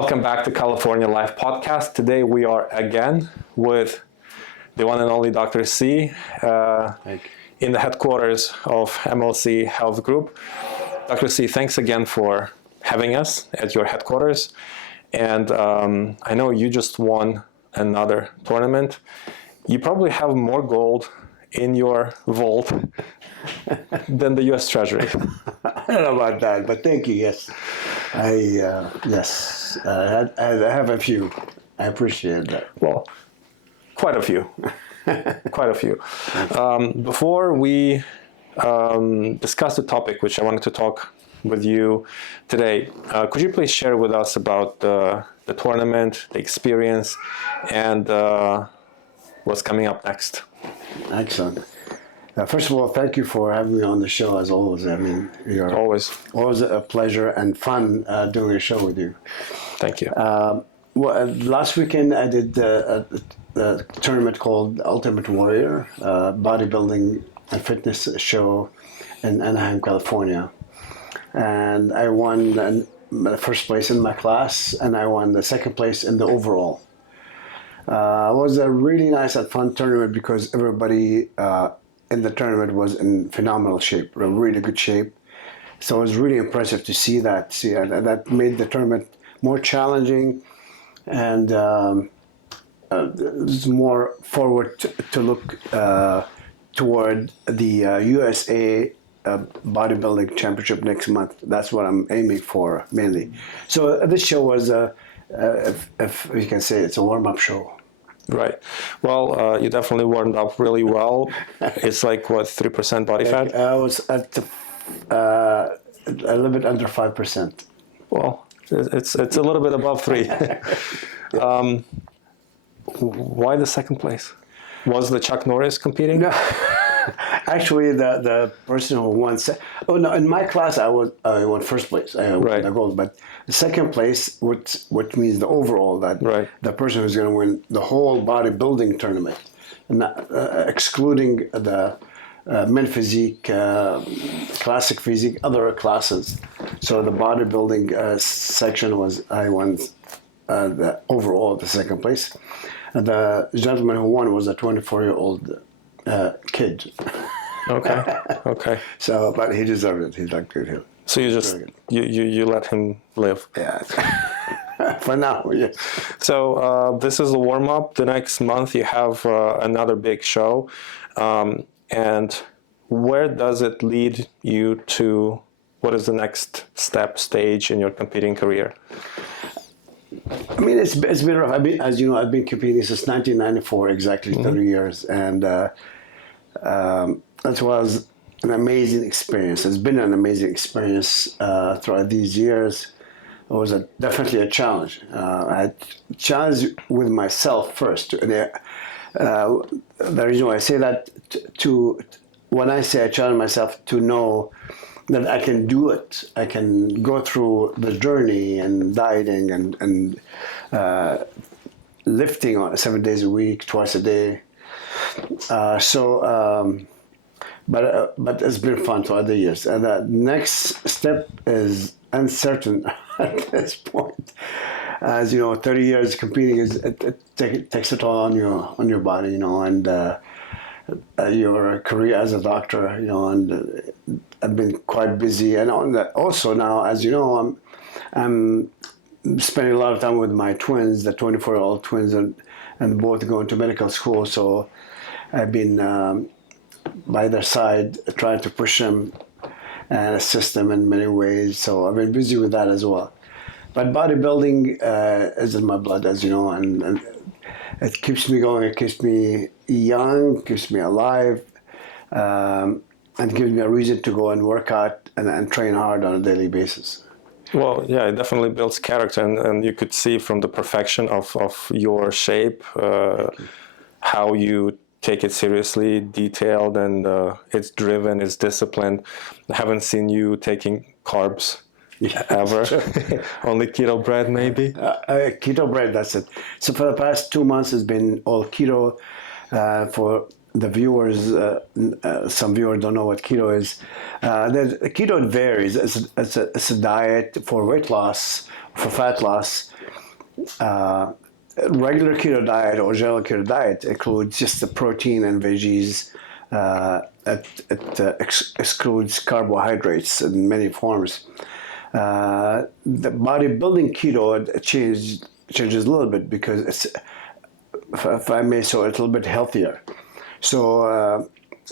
Welcome back to California Life Podcast. Today we are again with the one and only Dr. C in the headquarters of MLC Health Group. Dr. C, thanks again for having us at your headquarters. And I know you just won another tournament. You probably have more gold in your vault than the U.S. Treasury. I don't know about that, but thank you. Yes, I have a few. I appreciate that. Well, quite a few. Quite a few. Before we discuss the topic, which I wanted to talk with you today, could you please share with us about the tournament, the experience, and what's coming up next? Excellent. First of all, thank you for having me on the show, as always. I mean, you're always a pleasure and fun doing a show with you. Thank you. Last weekend I did a tournament called Ultimate Warrior, bodybuilding and fitness show in Anaheim, California. And I won the first place in my class, and I won the second place in the overall. It was a really nice and fun tournament because everybody in the tournament was in phenomenal shape, really good shape. So it was really impressive to see that. That made the tournament more challenging, and it was more forward to look toward the USA Bodybuilding Championship next month. That's what I'm aiming for mainly. So this show was, if you can say, it's a warm-up show. Right. Well, you definitely warmed up really well. It's like, what, 3% body fat? I was at a little bit under 5%. Well, it's a little bit above 3. Why the second place? Was the Chuck Norris competing? No. Actually, the person who won, in my class I won first place. I won the gold, but the second place, which means the overall, that the person who's going to win the whole bodybuilding tournament, not, excluding the men physique, classic physique, other classes. So the bodybuilding section was, I won the overall, the second place. And the gentleman who won was a 24-year-old kid. Okay. So, but he deserved it. He's like good. So you just you let him live. Yeah. For now, yes. So this is the warm up. The next month you have another big show, and where does it lead you to? What is the next stage in your competing career? I mean, it's been rough. As you know, I've been competing since 1994, exactly 30 years, and that was an amazing experience. It's been an amazing experience throughout these years. It was definitely a challenge. I had a challenge with myself first. The reason why I say that, when I say I challenge myself, to know that I can do it. I can go through the journey and dieting and lifting on 7 days a week, twice a day. But it's been fun for other years. And the next step is uncertain at this point. As you know, 30 years competing it takes a toll on your body, and your career as a doctor, and I've been quite busy. And also now, as you know, I'm spending a lot of time with my twins, the 24-year-old twins, and both going to medical school. So I've been by their side, trying to push them and assist them in many ways. So I've been busy with that as well. But bodybuilding is in my blood, as you know, and it keeps me going. It keeps me young, keeps me alive, and gives me a reason to go and work out and train hard on a daily basis. Well, yeah, it definitely builds character, and you could see from the perfection of your shape how you take it seriously, detailed, and it's driven, it's disciplined. I haven't seen you taking carbs ever. Only keto bread, maybe? Keto bread, that's it. So for the past 2 months, it's been all keto. For the viewers, some viewers don't know what keto is. Keto varies. It's a diet for weight loss, for fat loss, regular keto diet or general keto diet includes just the protein and veggies. It excludes carbohydrates in many forms. The bodybuilding keto changes a little bit because it's, if I may say, a little bit healthier. So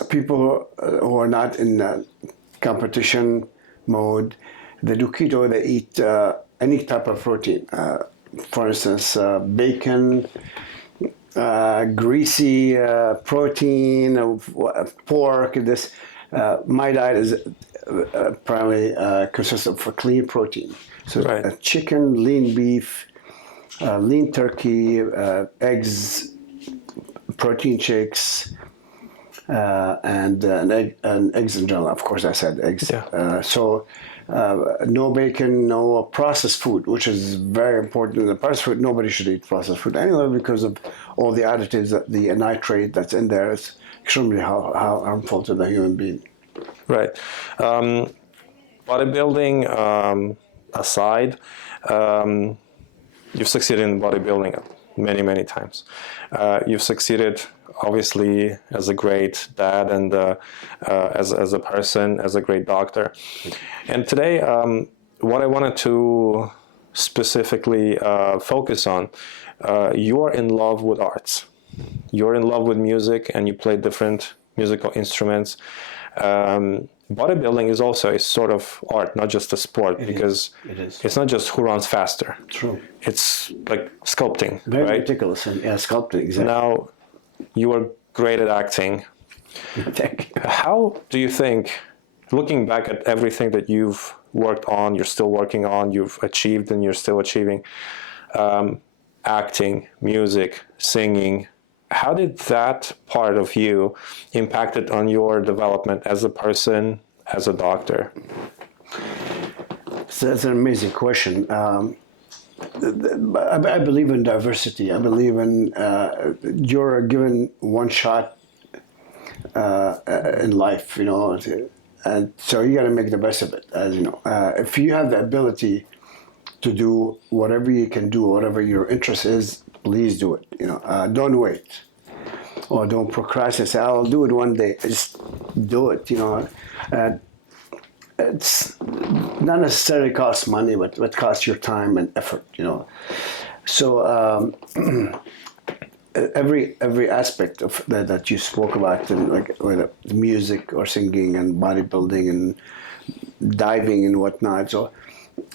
people who are not in competition mode, they do keto. They eat any type of protein. For instance, bacon, greasy protein, pork. This my diet is primarily consists of clean protein. So Right. chicken, lean beef, lean turkey, eggs, protein shakes, and eggs in general. Of course, I said eggs. Yeah. No bacon, no processed food, which is very important. The processed food, nobody should eat processed food anyway because of all the additives, the nitrate that's in there. It's extremely harmful to the human being. Right. Bodybuilding aside, you've succeeded in bodybuilding many, many times. You've succeeded, obviously, as a great dad and as a person, as a great doctor. And today, what I wanted to specifically focus on, you're in love with arts. You're in love with music, and you play different musical instruments. Bodybuilding is also a sort of art, not just a sport, because it's not just who runs faster. True. It's like sculpting, Very right? meticulous and sculpting, exactly. Now, you are great at acting. Thank you. How do you think, looking back at everything that you've worked on, you're still working on, you've achieved and you're still achieving, acting, music, singing, how did that part of you impacted on your development as a person, as a doctor? So that's an amazing question. I believe in diversity. I believe in you're given one shot in life, and so you got to make the best of it. As you know, if you have the ability to do whatever you can do, whatever your interest is, please do it. Don't wait or don't procrastinate. Say, I'll do it one day. Just do it. It's not necessarily costs money, but it costs your time and effort. So every aspect of that you spoke about, and like whether music or singing and bodybuilding and diving and whatnot, so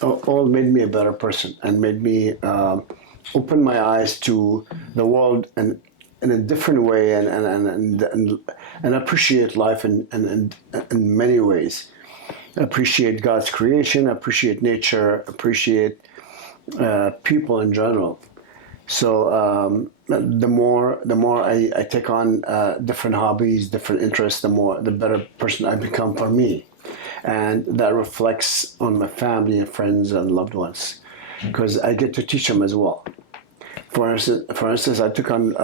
all made me a better person and made me open my eyes to the world and in a different way and appreciate life in many ways. Appreciate God's creation, appreciate nature, appreciate people in general. So the more I take on different hobbies, different interests, the better person I become for me, and that reflects on my family and friends and loved ones, because I get to teach them as well. For instance, I took on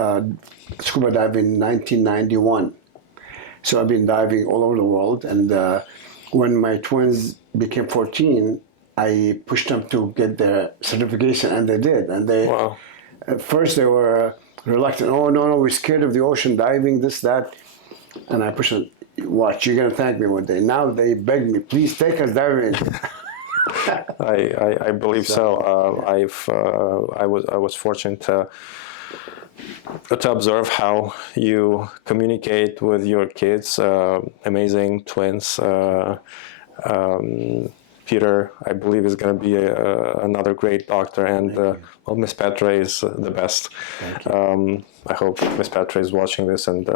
scuba diving in 1991. So I've been diving all over the world, and when my twins became 14, I pushed them to get their certification, and they did. And Wow. At first they were reluctant. Oh, no, we're scared of the ocean, diving, this, that. And I pushed them, watch, you're going to thank me one day. Now they beg me, please take us diving. I believe so. I was fortunate to observe how you communicate with your kids. Amazing twins. Peter, I believe, is going to be another great doctor, and well, Miss Petra is the best. I hope Miss Petra is watching this, and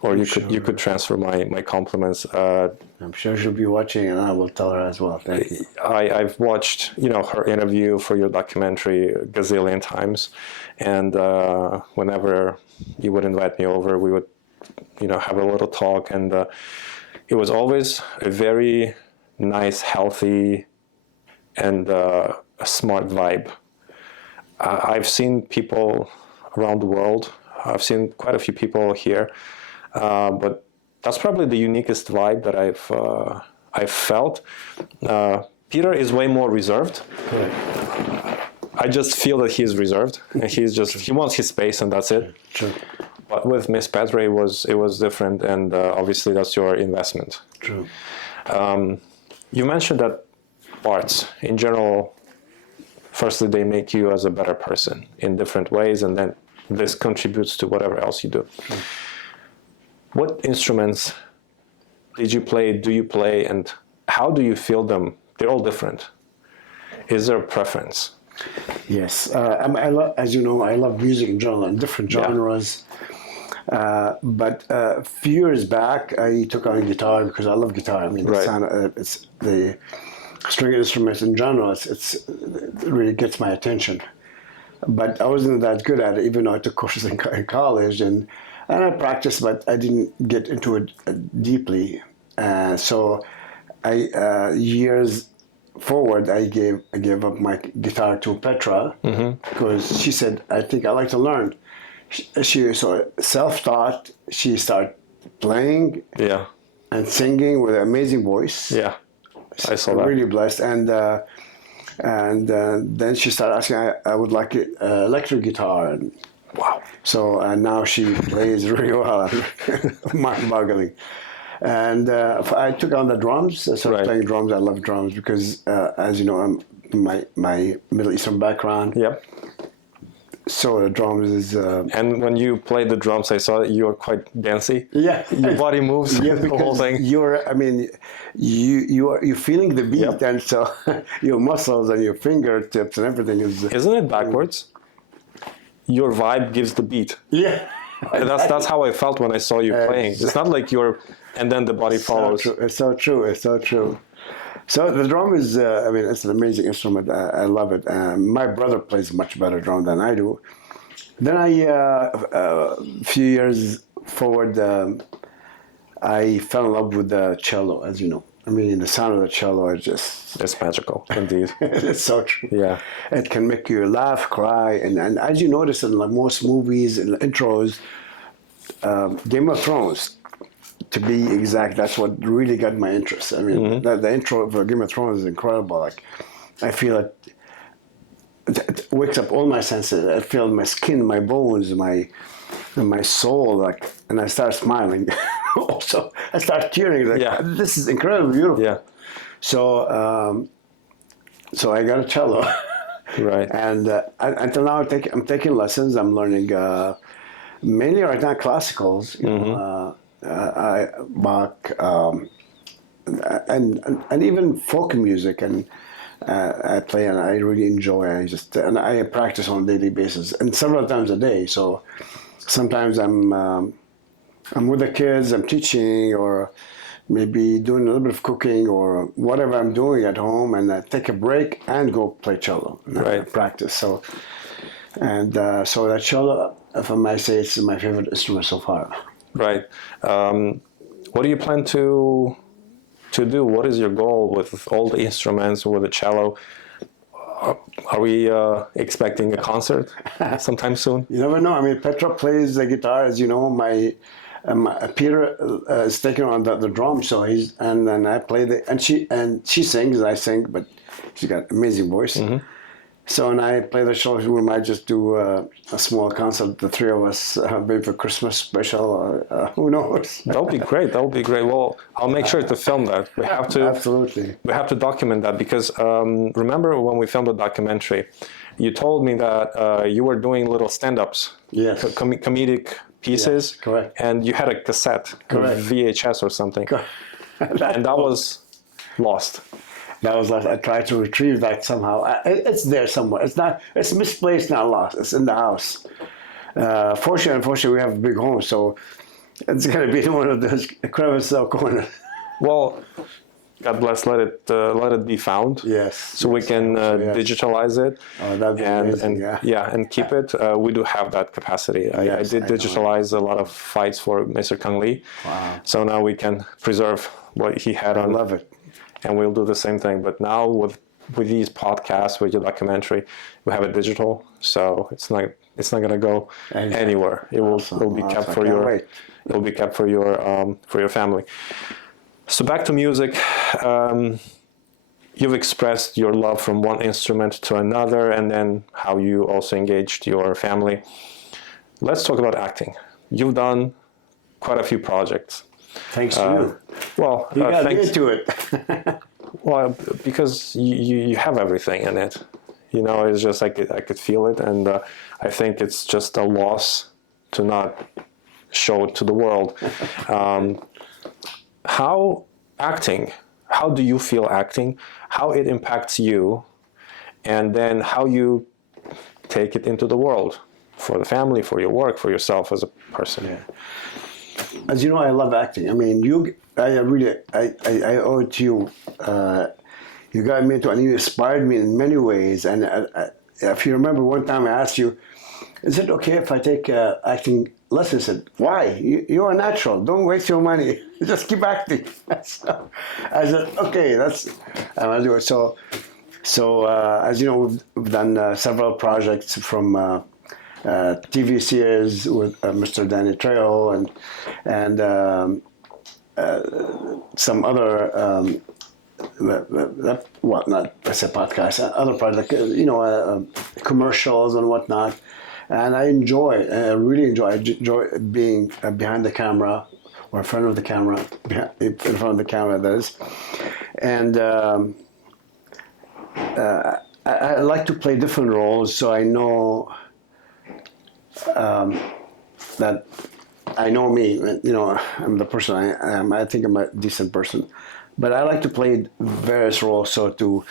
or you could transfer my compliments. I'm sure she'll be watching, and I will tell her as well. Thank you. I've watched her interview for your documentary a gazillion times, and whenever you would invite me over, we would have a little talk, and it was always a very nice, healthy, and a smart vibe. I've seen people around the world. I've seen quite a few people here, but that's probably the uniquest vibe that I've felt. Peter is way more reserved. Correct. I just feel that he's reserved, and he wants his space, and that's it. True. But with Miss Petra, it was different, and obviously that's your investment. True. You mentioned that arts, in general, firstly, they make you as a better person in different ways, and then this contributes to whatever else you do. True. What instruments did you play, do you play, and how do you feel them? They're all different. Is there a preference? Yes. As you know, I love music in general and different genres. But a few years back, I took on guitar because I love guitar. I mean, it's the string instruments in general. It really gets my attention. But I wasn't that good at it, even though I took courses in college and I practiced, but I didn't get into it deeply. So years forward, I gave up my guitar to Petra because she said, "I think I like to learn." She so self-taught. She started playing and singing with an amazing voice. Yeah, I saw that. Really blessed. And then she started asking, I would like an electric guitar. And wow. So now she plays really well. Mind-boggling. And I took on the drums. I started playing drums. I love drums because, as you know, my Middle Eastern background. Yep. So the drums is... and when you play the drums, I saw that you are quite dancey. Yeah. Your body moves, the whole thing. You're feeling the beat, and so your muscles and your fingertips and everything is... Isn't it backwards? Your vibe gives the beat. Yeah. And that's how I felt when I saw you playing. It's not like you're... And then the body follows. It's so true. It's so true. So the drum is, it's an amazing instrument. I love it. My brother plays much better drum than I do. Then a few years forward, I fell in love with the cello, as you know. I mean, the sound of the cello is just... It's magical, indeed. It's so true. Yeah. It can make you laugh, cry, and as you notice in most movies and intros, Game of Thrones, to be exact, that's what really got my interest. I mean, the intro for Game of Thrones is incredible. Like, I feel it wakes up all my senses. I feel my skin, my bones, my soul, like, and I start smiling. Also, I start tearing. Like, this is incredibly beautiful. Yeah. So, so I got a cello. Right. And until now, I'm taking lessons. I'm learning mainly right now classicals. You know, Bach, and even folk music, and I play and I really enjoy. And I practice on a daily basis and several times a day. So sometimes I'm with the kids, I'm teaching, or maybe doing a little bit of cooking or whatever I'm doing at home, and I take a break and go play cello and practice. So so that cello, if I might say, it's my favorite instrument so far. Right. What do you plan to do? What is your goal with all the instruments, with the cello? Are we expecting a concert sometime soon? You never know. I mean, Petra plays the guitar, as you know. My Peter is taking on the drums, so and then I play and she sings, I sing, but she's got an amazing voice. So when I play the show, we might just do a small concert, the three of us, maybe for Christmas special, who knows? That would be great. That would be great. Well, I'll make sure to film that. We have to. Absolutely. We have to document that because remember when we filmed the documentary, you told me that you were doing little stand-ups, comedic pieces, correct. And you had a cassette, correct. VHS or something, and that was lost. That was last. I tried to retrieve that somehow. It's there somewhere. It's not. It's misplaced, not lost. It's in the house. Unfortunately, we have a big home, so it's gonna be in one of those crevices or corners. Well, God bless. Let it be found. Yes. So we can digitalize it. Oh, that'd be amazing. And keep it. We do have that capacity. I did digitalize a lot of fights for Mr. Kang Lee. Wow. So now we can preserve what he had on. I love it. And we'll do the same thing. But now with these podcasts, with your documentary, we have it digital, so it's not going to go anywhere. It will be kept for your. It will be kept for your family. So back to music. you've expressed your love from one instrument to another, and then how you also engaged your family. Let's talk about acting. You've done quite a few projects. Thanks to you. Well, You got thanks. into it. Well, because you have everything in it. You know, it's just like I could feel it, and I think it's just a loss to not show it to the world. How do you feel acting, how it impacts you, and then how you take it into the world for the family, for your work, for yourself as a person? Yeah. As you know, I love acting. I mean, I owe it to you. You got me into it, and you inspired me in many ways. And if you remember, one time I asked you, is it okay if I take acting lessons? I said, why? You're a natural. Don't waste your money. Just keep acting. So I said, okay, I'm going to do it. So as you know, we've done several projects from TV series with Mr. Danny Trejo and some other not as a podcast, other projects, commercials and whatnot. And I really enjoy being behind the camera, or in front of the camera, that is. And I like to play different roles, so I know that I know me. I'm the person I am. I think I'm a decent person, but I like to play various roles, so to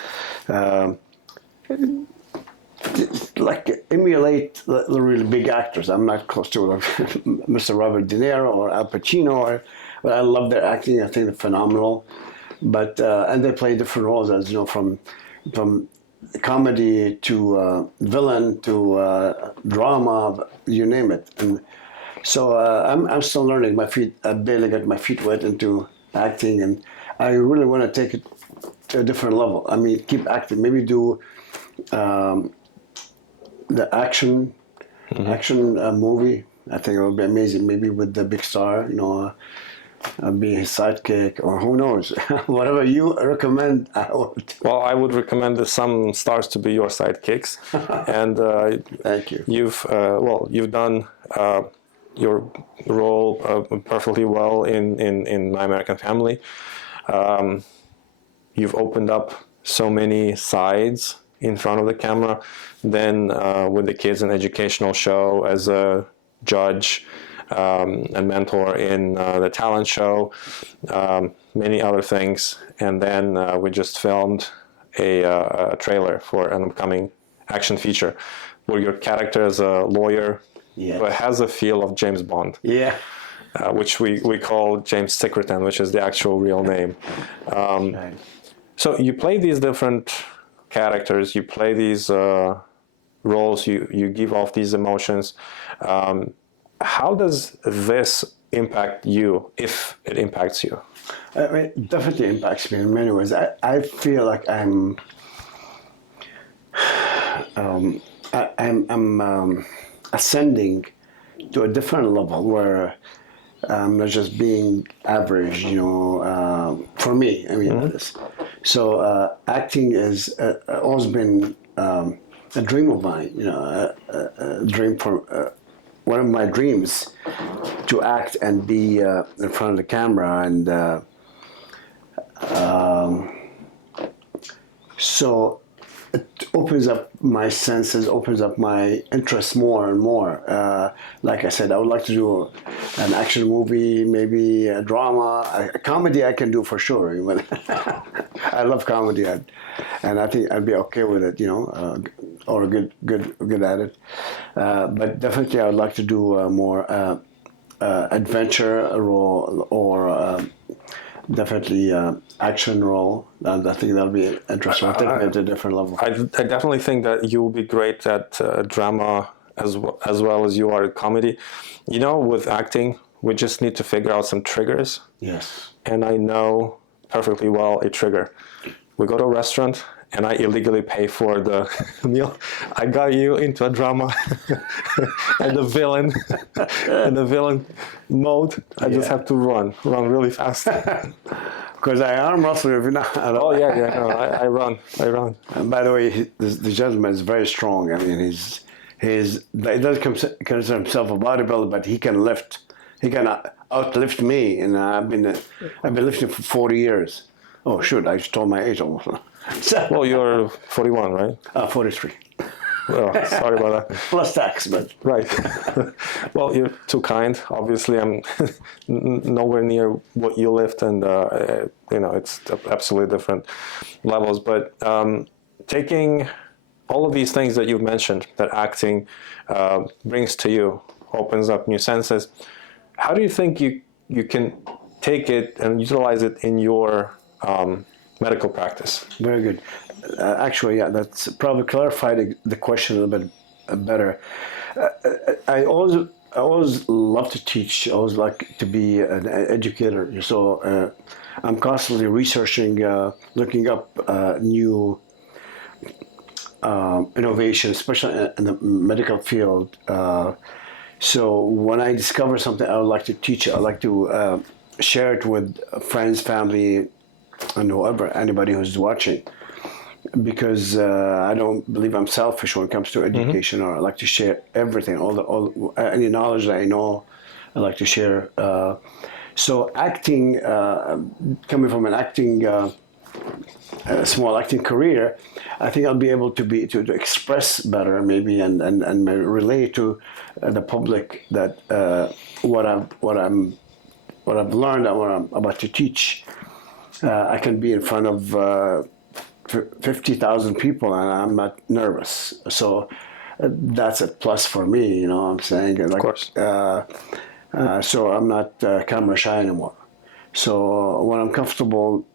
like emulate the really big actors. I'm not close to Mr. Robert De Niro or Al Pacino, but I love their acting. I think they're phenomenal. But and they play different roles, as you know, from comedy to villain to drama, you name it. And so I'm still learning. My feet, I barely got my feet wet into acting, and I really want to take it to a different level. I mean, keep acting. Maybe do the action movie. I think it would be amazing. Maybe with the big star, I'll be his sidekick, or who knows. Whatever you recommend, I would. Well, I would recommend some stars to be your sidekicks. And thank you. You've done your role perfectly well in My American Family. You've opened up so many sides in front of the camera. Then with the Kids and Educational Show as a judge and mentor in the talent show, many other things. And then we just filmed a trailer for an upcoming action feature where your character is a lawyer, yes, but has a feel of James Bond. Yeah. Which we call James Secretan, which is the actual real name. Right. So you play these different characters, you play these roles, you give off these emotions. How does this impact you, if it impacts you? It definitely impacts me in many ways. I feel like I'm ascending to a different level where I'm not just being average, for me. I mean, that is. So acting has always been a dream of mine, a dream for one of my dreams to act and be in front of the camera. And so it opens up my senses, opens up my interest more and more. Like I said, I would like to do an action movie, maybe a drama, a comedy I can do for sure. I love comedy, and I think I'd be okay with it, or good at it. But definitely, I would like to do a more adventure role, or definitely action role. And I think that'll be interesting. I'll take it at a different level. I definitely think that you will be great at drama as well as you are at comedy. With acting, we just need to figure out some triggers. Yes. And I know perfectly well a trigger. We go to a restaurant and I illegally pay for the meal. I got you into a drama and the villain mode. I just have to run really fast. Of because I arm wrestle. If you know, Oh yeah. No, I run. And by the way, the gentleman is very strong. I mean, he doesn't consider himself a bodybuilder, but he can lift. He can outlift me, and I've been lifting for 40 years. Oh shoot! I just told my age almost. Well, you're 41, right? 43. Well, sorry about that. Plus tax, but Right. Well, you're too kind. Obviously, I'm nowhere near what you lift, and it's absolutely different levels. But taking all of these things that you've mentioned, that acting brings to you, opens up new senses. How do you think you can take it and utilize it in your medical practice? very good. Actually, yeah, that's probably clarified the question a little bit better. I always love to teach. I always like to be an educator. So I'm constantly researching, looking up new innovations, especially in the medical field. So when I discover something, I would like to teach it. I like to share it with friends, family, and whoever, anybody who's watching. Because I don't believe I'm selfish when it comes to education, or I like to share everything, any knowledge that I know, I like to share. So acting, coming from an small acting career, I think I'll be able to express better, maybe, and maybe relate to the public that what I've learned and what I'm about to teach. I can be in front of 50,000 people and I'm not nervous. So that's a plus for me, you know what I'm saying? Like, Of course. So I'm not camera shy anymore. So when I'm comfortable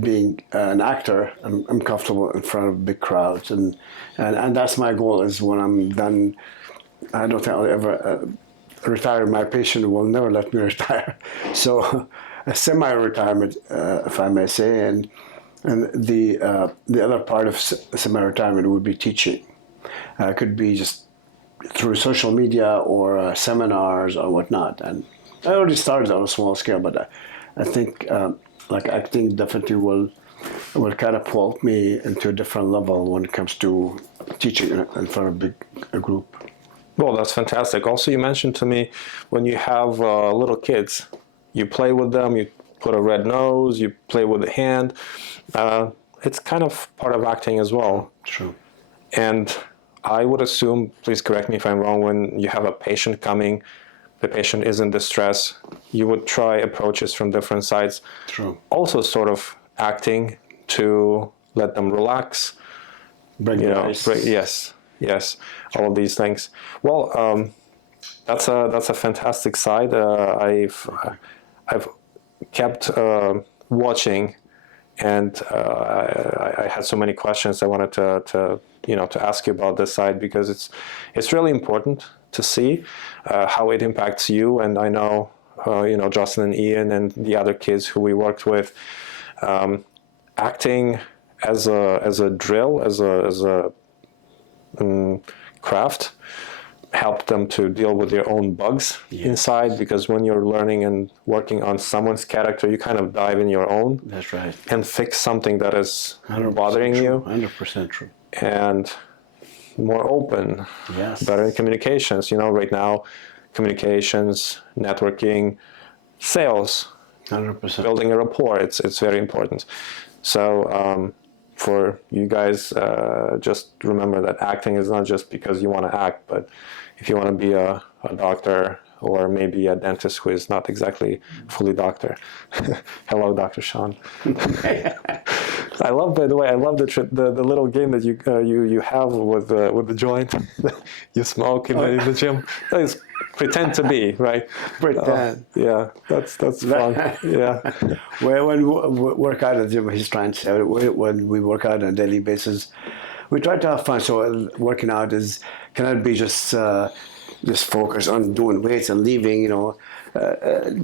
being an actor, I'm comfortable in front of big crowds. And that's my goal, is when I'm done, I don't think I'll ever retire. My patient will never let me retire. So a semi-retirement, if I may say, and the other part of semi-retirement would be teaching. It could be just through social media or seminars or whatnot. And I already started on a small scale, but I think like acting definitely will catapult me into a different level when it comes to teaching in front of a group. Well, that's fantastic. Also, you mentioned to me when you have little kids, you play with them, you put a red nose, you play with the hand. It's kind of part of acting as well. True. And I would assume, please correct me if I'm wrong, when you have a patient coming, the patient is in distress, you would try approaches from different sides. True. Also sort of acting to let them relax. Break the ice. Yes, all of these things. Well, that's a fantastic side. I've kept watching, and I had so many questions I wanted to ask you about this side, because it's really important to see how it impacts you. And I know Justin and Ian and the other kids who we worked with, acting as a drill, as a craft, help them to deal with their own bugs inside, because when you're learning and working on someone's character, you kind of dive in your own. That's right. And fix something that is bothering true. you. 100% true. And more open, Yes. better in communications. Right now, communications, networking, sales, 100%. building a rapport, it's very important. So for you guys, just remember that acting is not just because you want to act, but if you want to be a doctor, or maybe a dentist who is not exactly fully doctor. Hello, Dr. Sean. I love, by the way, the little game that you have with the joint. You smoke in the gym. That is pretend to be, right? Pretend. Yeah, that's fun. Yeah. Well, when we work out at the gym, he's trying to say, when we work out on a daily basis, we try to have fun. So working out cannot be just focus on doing weights and leaving,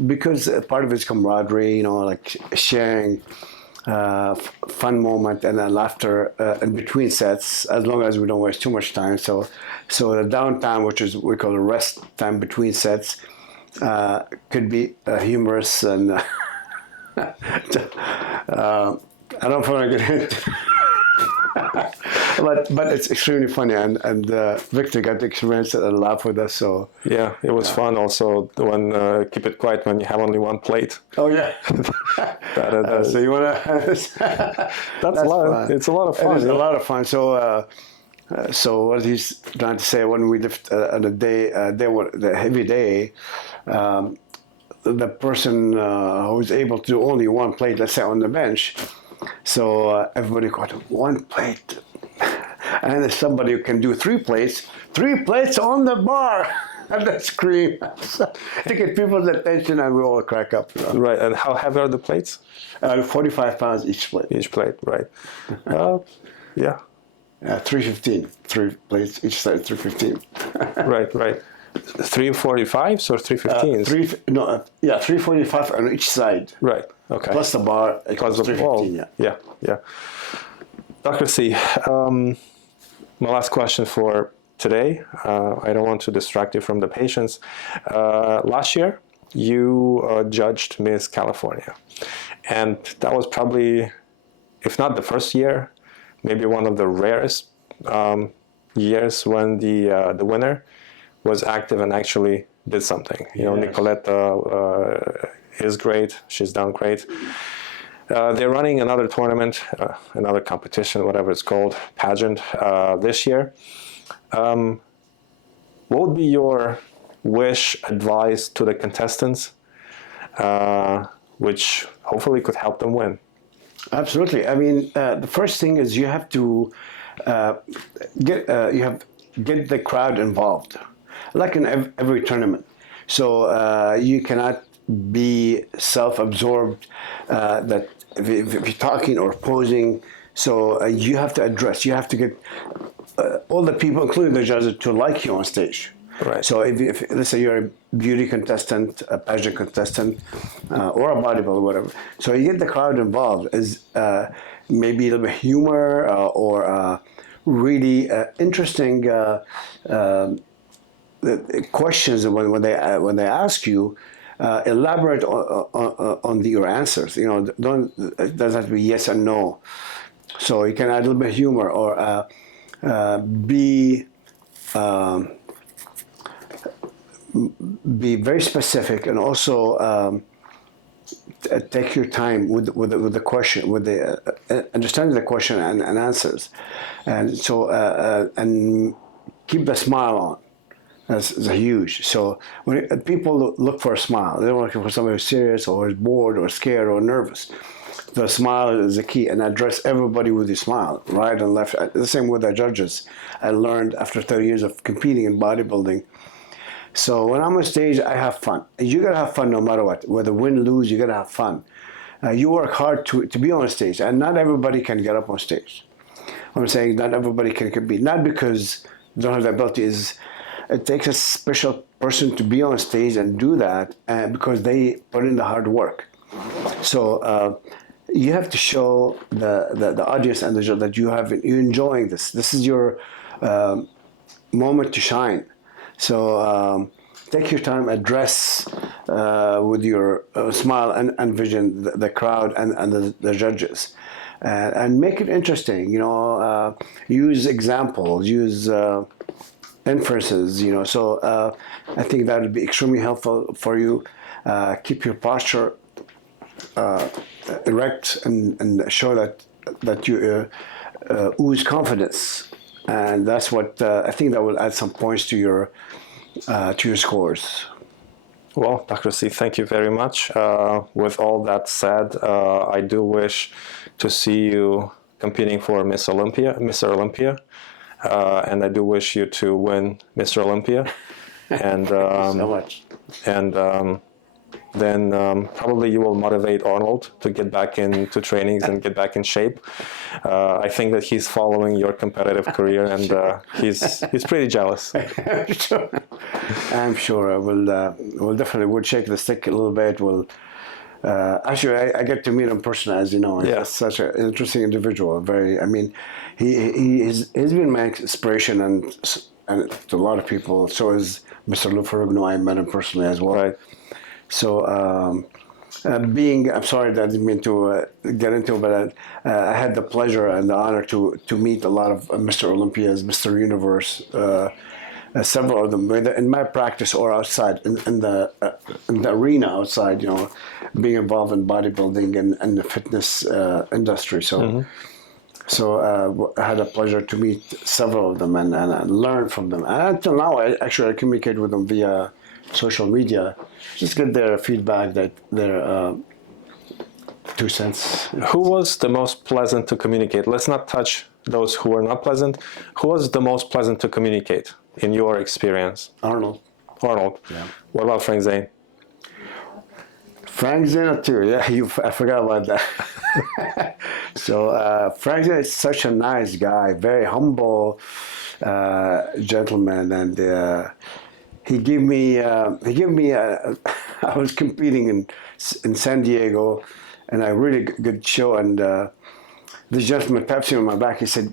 because part of it's camaraderie, like sharing fun moment and then laughter in between sets, as long as we don't waste too much time. So the downtime, which is we call the rest time between sets, could be humorous and I don't want to get into but it's extremely funny, and Victor got to experience it and laugh with us. So yeah, it was fun. Also, when keep it quiet when you have only one plate. oh yeah, so you wanna? That's a lot. Fun. It's a lot of fun. It is a lot of fun. So what he's trying to say, when we lift on a day, the heavy day, the person who's able to do only one plate, let's say on the bench, so everybody got one plate, and there's somebody who can do three plates on the bar, and they scream to get people's attention, and we all crack up. You know? Right, and how heavy are the plates? 45 pounds each plate. Each plate, right? Yeah. 315. 3 plates each side, 315. Right. 345s or 315s? 345 on each side. Right. Okay. Plus the bar, Plus the 315. Yeah. Dr. C, my last question for today. I don't want to distract you from the patients. Last year, you judged Miss California, and that was probably, if not the first year, maybe one of the rarest years when the winner was active and actually did something. You know, Nicolette is great. She's done great. They're running another tournament, another competition, whatever it's called, pageant this year. What would be your wish, advice to the contestants, which hopefully could help them win? Absolutely. I mean, the first thing is you have to get the crowd involved, like in every tournament. So you cannot be self-absorbed that if you're talking or posing. So you have to address. You have to get all the people, including the judges, to like you on stage. Right. So if let's say you're a beauty contestant, a pageant contestant, or a bodybuilder, whatever. So you get the crowd involved. Is maybe a little bit humor or really interesting questions when they ask you. Elaborate on your answers. You know, it doesn't have to be yes and no. So you can add a little bit of humor or be very specific, and also take your time with the question, with the understanding the question and answers, and so and keep the smile on. That's huge. So when people look for a smile, they're looking for somebody who's serious or is bored or scared or nervous. The smile is the key, and address everybody with your smile, right and left. The same with the judges. I learned after 30 years of competing in bodybuilding. So when I'm on stage, I have fun. You gotta have fun no matter what. Whether win, lose, you gotta have fun. You work hard to be on stage, and not everybody can get up on stage. I'm saying not everybody can compete. Not because they don't have the ability. It takes a special person to be on stage and do that, because they put in the hard work. So you have to show the audience and the judge that you're enjoying this. This is your moment to shine. So take your time, address with your smile and vision the crowd and the judges, and make it interesting. You know, use examples, use inferences. You know, so I think that would be extremely helpful for you. Keep your posture erect and show that you ooze confidence, and that's what I think that will add some points to your scores. Well, Dr. C, thank you very much. With all that said, I do wish to see you competing for Mr. Olympia, and I do wish you to win Mr. Olympia. And Thank you so much. And then probably you will motivate Arnold to get back into trainings and get back in shape. I think that he's following your competitive career, and he's pretty jealous. I'm sure. We'll definitely shake the stick a little bit. Actually, I get to meet him personally, as you know. Yeah. He's such an interesting individual. He's been my inspiration and to a lot of people. So is Mr. Lou Ferrigno. I met him personally as well. Right. So I'm sorry that I didn't mean to get into it, but I had the pleasure and the honor to meet a lot of Mr. Olympias, Mr. Universe, several of them, whether in my practice or outside, in the arena outside, being involved in bodybuilding and the fitness industry. So, I had a pleasure to meet several of them and learn from them. And until now, I communicate with them via social media, just get their feedback, their 2 cents. Who was the most pleasant to communicate? Let's not touch those who were not pleasant. Who was the most pleasant to communicate in your experience? Arnold. Yeah. What about Frank Zane? Frank Zane too. Yeah, I forgot about that. So Frank Zane is such a nice guy, very humble gentleman, and he gave me. I was competing in San Diego, and a really good show. And this gentleman tapped me on my back. He said,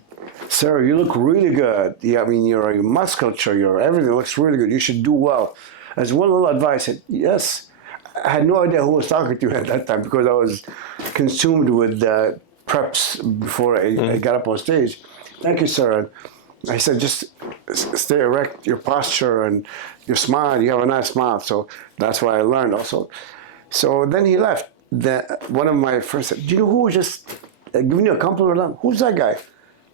"Sir, you look really good. Yeah, I mean, your musculature, your everything looks really good. You should do well." As one little advice, I said, "Yes." I had no idea who was talking to me at that time because I was consumed with preps before I got up on stage. "Thank you, sir." And I said, "Just stay erect, your posture and your smile. You have a nice smile." So that's what I learned also. So then he left. One of my friends said, "Do you know who was just giving you a compliment? Who's that guy?"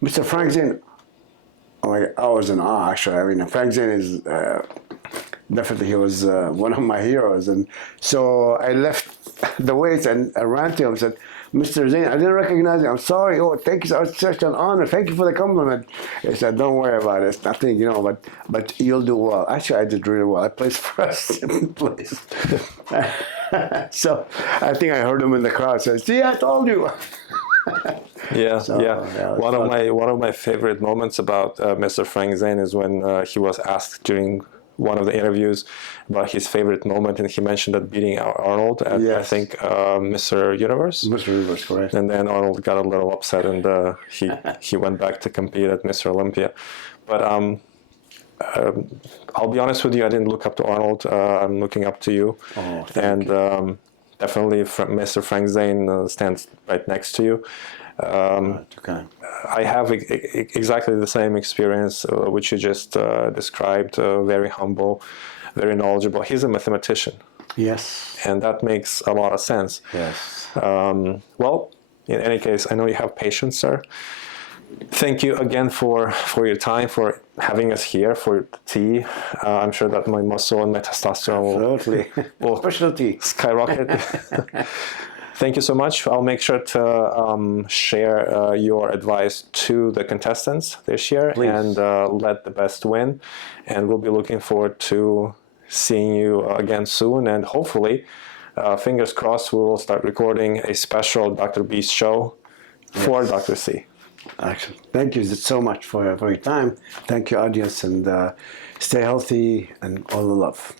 "Mr. Frank Zane." I was in awe, actually. I mean, Frank Zane is definitely, he was one of my heroes. And so I left the weights and I ran to him and said, "Mr. Zane, I didn't recognize you. I'm sorry. Oh, thank you. It's such an honor. Thank you for the compliment." He said, "Don't worry about it. It's nothing, but you'll do well." Actually, I did really well. I placed first in place. So I think I heard him in the crowd say, "See, I told you." Yeah. One of my favorite moments about Mr. Frank Zane is when he was asked during one of the interviews about his favorite moment, and he mentioned that beating Arnold at, I think, Mr. Universe. Mr. Universe, correct. And then Arnold got a little upset, and he went back to compete at Mr. Olympia. But I'll be honest with you, I didn't look up to Arnold. I'm looking up to you. Oh, thank you. Definitely Mr. Frank Zane stands right next to you. Okay. I have exactly the same experience which you just described. Very humble, very knowledgeable. He's a mathematician. Yes. And that makes a lot of sense. Yes. Well, in any case, I know you have patience, sir. Thank you again for your time, for having us here, for tea. I'm sure that my muscle and my testosterone will Special tea. skyrocket. Thank you so much. I'll make sure to share your advice to the contestants this year. Please. And let the best win. And we'll be looking forward to seeing you again soon. And hopefully, fingers crossed, we will start recording a special Dr. Beast show for Dr. C. Excellent. Thank you so much for your time. Thank you, audience, and stay healthy and all the love.